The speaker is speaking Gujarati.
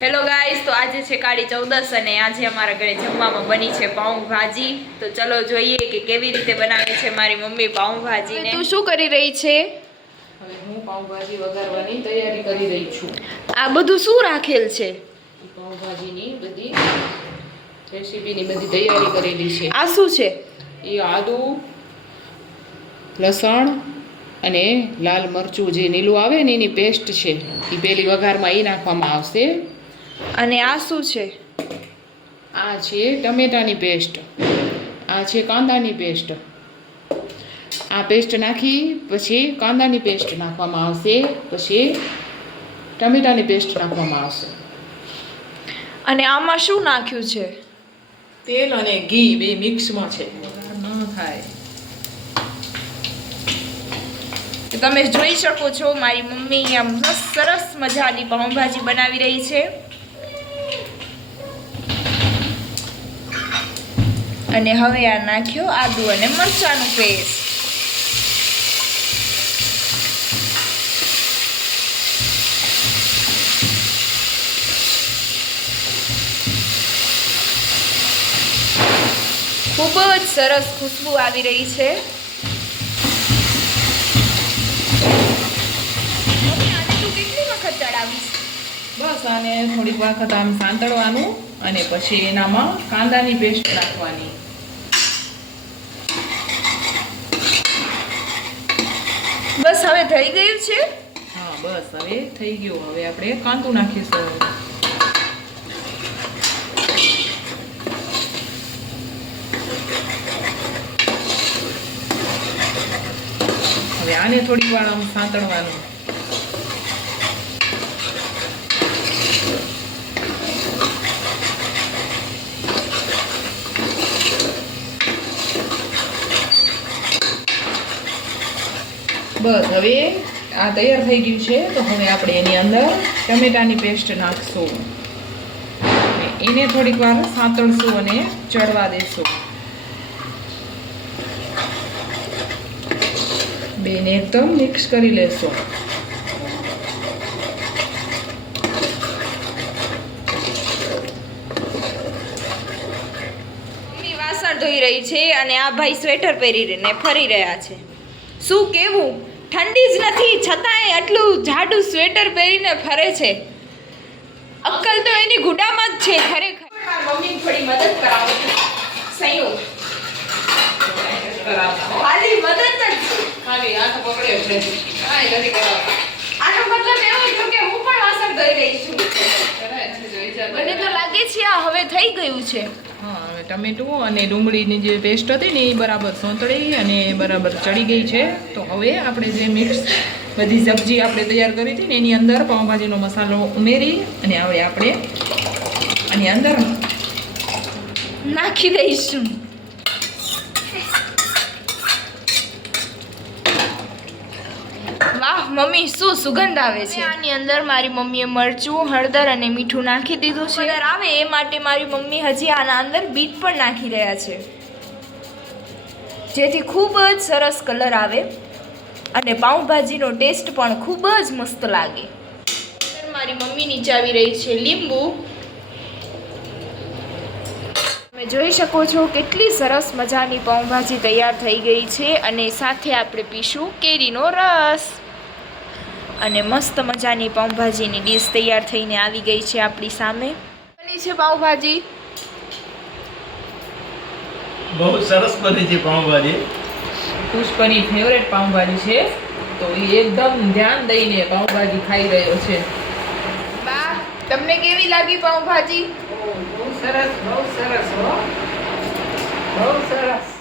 હેલો ગાઈસ તો આજે છે કાળી ચૌદસ અને આજે અમારા ઘરે જમવામાં બની છે પાઉંભાજી. તો ચલો જોઈએ કે કેવી રીતે બનાવે છે મારી મમ્મી પાઉંભાજી તું શું કરી રહી છે? હવે હું પાઉંભાજી વઘારવાની તૈયારી કરી રહી છું. આ બધું શું રાખેલ છે? પાઉંભાજીની બધી રેસીપીની બધી તૈયારી કરેલી છે. આ શું છે? એ આદુ લસણ અને લાલ મરચું જે નીલું આવે ને એની પેસ્ટ છે એ પેલી વઘારમાં એ નાખવામાં આવશે. અને આ શું છે? આ છે ટમેટાની પેસ્ટ. આ છે કાંદાની પેસ્ટ. આ પેસ્ટ નાખી પછી કાંદાની પેસ્ટ નાખવામાં આવશે પછી ટમેટાની પેસ્ટ નાખવામાં આવશે. અને આમાં શું નાખ્યું છે? તેલ અને ઘી બે મિક્સમાં છે. ન થાય. તમે જોઈ શકો છો મારી મમ્મી આમ સરસ મજાની પાઉંભાજી બનાવી રહી છે. અને હવે આ નાખ્યો આદુ અને મરચાંનું પેસ્ટ ખૂબ જ સરસ ખુશ્બુ આવી રહી છે. બસ આને થોડીક વખત આમ સાંતળવાનું અને પછી એનામાં કાંદાની પેસ્ટ નાખવાની બસ હવે થઈ ગયું છે? હા, બસ, હવે થઈ ગયું. હવે આપણે કાંદું નાખીશું. હવે આને થોડીક વાર આમ સાંતળવાનું. બસ, હવે આ તૈયાર થઈ ગયું છે, તો હવે આપણે એની અંદર ટમેટાની પેસ્ટ નાખશું. એને થોડીક વાર સાંતળશું અને ચડવા દેશું. બેને એકદમ મિક્સ કરી લેશું. વાસણ ધોઈ રહી છે અને આ ભાઈ સ્વેટર પહેરીને ફરી રહ્યા છે. શું કેવું? ઠંડી જ નથી છતાંય આટલું જાડું સ્વેટર પહેરીને ફરે છે. અક્કલ તો એની ગુડામાં જ છે ખરેખર. મમ્મી થોડી મદદ કરાવો સંયોગ. ખાલી મદદ જ ખાલી હાથ પકડ્યો છે. કાંઈ નથી કરાવતા. આનો મતલબ એવો થયો કે હું પણ વાસણ ધોઈ રહી છે. મને તો લાગે છે આ હવે થઈ ગયું છે. હા ટમેટું અને ડુંગળીની જે પેસ્ટ હતી ને એ બરાબર સોંતળી અને બરાબર ચડી ગઈ છે. તો હવે આપણે જે મિક્સ બધી સબ્જી આપણે તૈયાર કરી હતી ને એની અંદર પાઉંભાજીનો મસાલો ઉમેરી અને હવે આપણે આની અંદર નાખી દઈશું. મમ્મી શું સુગંધ આવે છે? આની અંદર મારી મમ્મીએ મરચું હળદર અને મીઠું નાખી દીધું છે. કલર આવે એ માટે મારી મમ્મી હજી આના અંદર બીટ પણ નાખી રહ્યા છે. જેથી ખૂબ જ સરસ કલર આવે અને પાઉંભાજીનો ટેસ્ટ પણ ખૂબ જ મસ્ત લાગે. મારી મમ્મી નીચાવી રહી છે લીંબુ. તમે જોઈ શકો છો કેટલી સરસ મજાની પાઉંભાજી તૈયાર થઈ ગઈ છે અને સાથે આપણે પીશું કેરીનો રસ. અને મસ્ત મજાની પાઉંભાજીની ડીશ તૈયાર થઈને આવી ગઈ છે આપણી સામે. બની છે પાઉંભાજી. બહુ સરસ બની છે પાઉંભાજી. પુષ્પની ફેવરેટ પાઉંભાજી છે. તો એ એકદમ ધ્યાન દઈને પાઉંભાજી ખાઈ રહ્યો છે. બા તમને કેવી લાગી પાઉંભાજી? બહુ સરસ બહુ સરસ હો. બહુ સરસ.